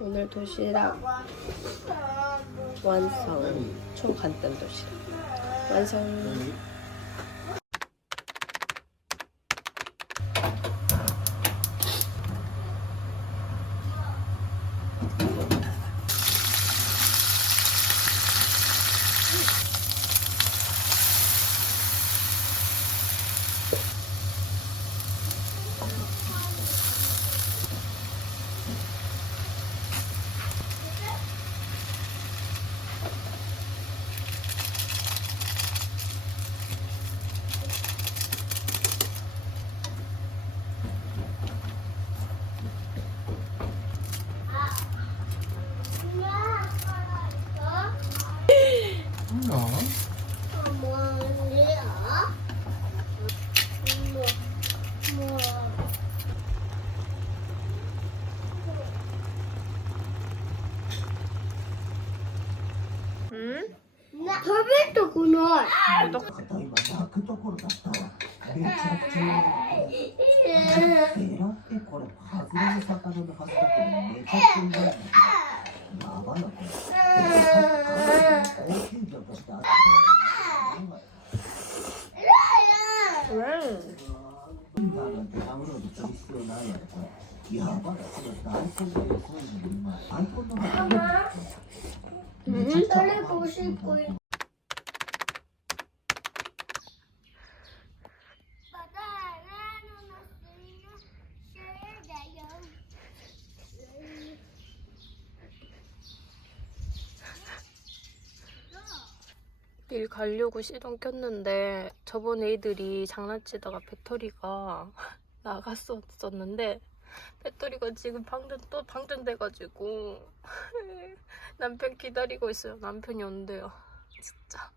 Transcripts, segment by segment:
오늘 도시락 완성. 초간단 도시락 완성. べたくない。例えば泣くところだったわめちゃくちゃエラってこれ外れの魚のはずだけどめちゃくちゃうまいやばいなこれ大きい魚としてあったなんてダウンロードする必要ないやろこれやばいこれ大根の横にうまい大根の 난일 가려고 시동 켰는데 저번 애들이 장난치다가 배터리가 나갔었는데 배터리가 지금 방전 또 방전돼가지고 남편 기다리고 있어요. 남편이 온대요. 진짜.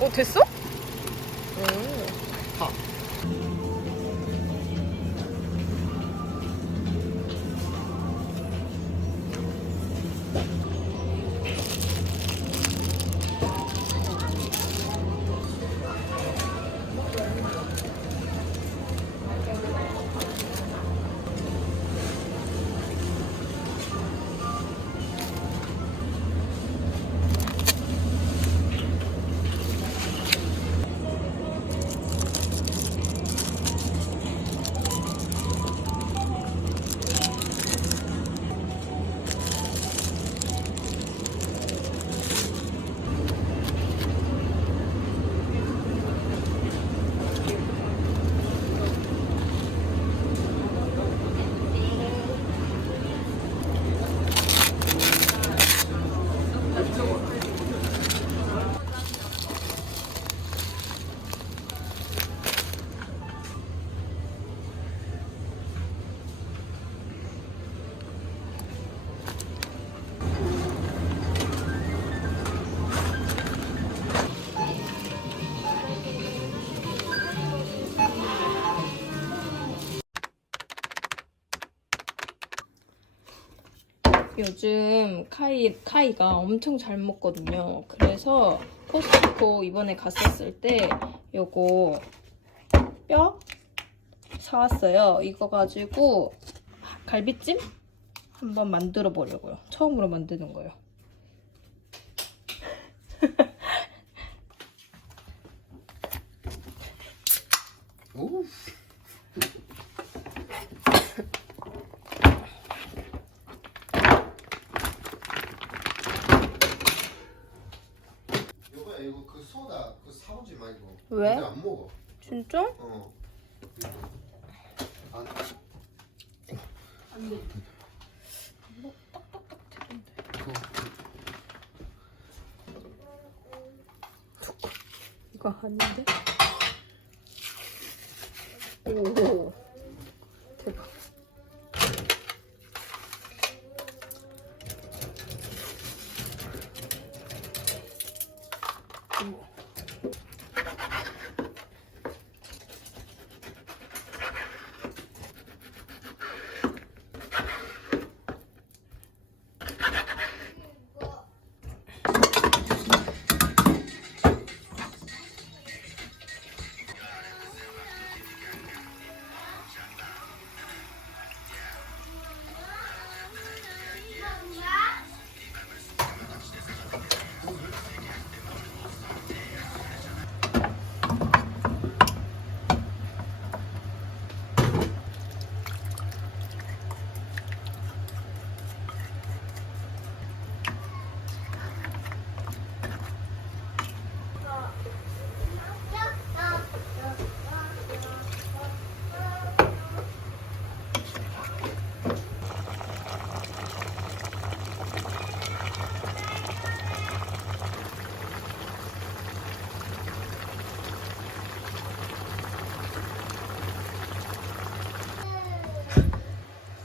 어 됐어? 응. 요즘 카이, 카이가 엄청 잘 먹거든요. 그래서 코스트코 이번에 갔었을 때 요거 뼈 사왔어요. 이거 가지고 갈비찜 한번 만들어 보려고요. 처음으로 만드는 거예요. 소다 그 사오지 말고. 왜? 안 먹어. 진짜? 어. 안. 안돼. 뭐 딱딱딱 이거 아닌데? 오.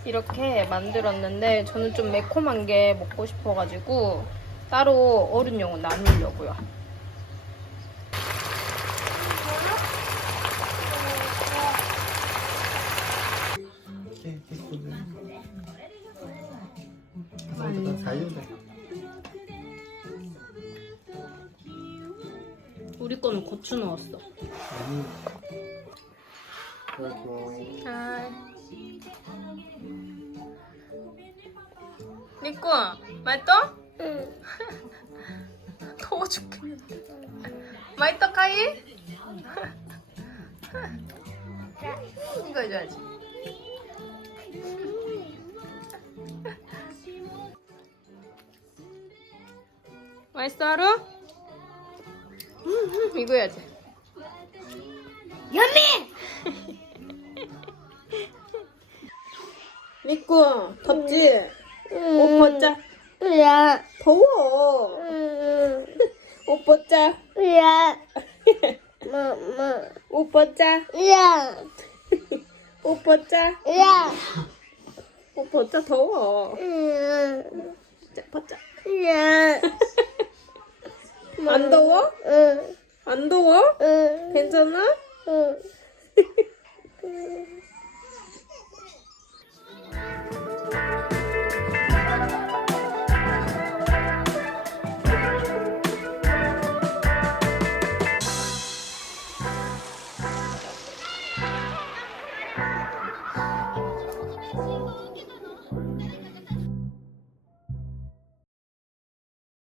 이렇게 만들었는데 저는 좀 매콤한 게 먹고 싶어가지고 따로 어른용은 나누려고요. 우리 거는 고추 넣었어. 그리고 아. 니꺼 맛있어? 응. 더워 죽겠는데. 맛있어 카이? 이거 해줘야지. 맛있어 하루? 이거 해야지. 야미! 니꺼 덥지? 옷 벗자. 야. 더워. 응. 옷 벗자. 야. 마마. 옷 벗자. 야. 옷 벗자. 야. 옷 벗자 더워. 응. 자, 벗자. 야. 안 더워? 응. 안 더워? 응. 괜찮아? 응.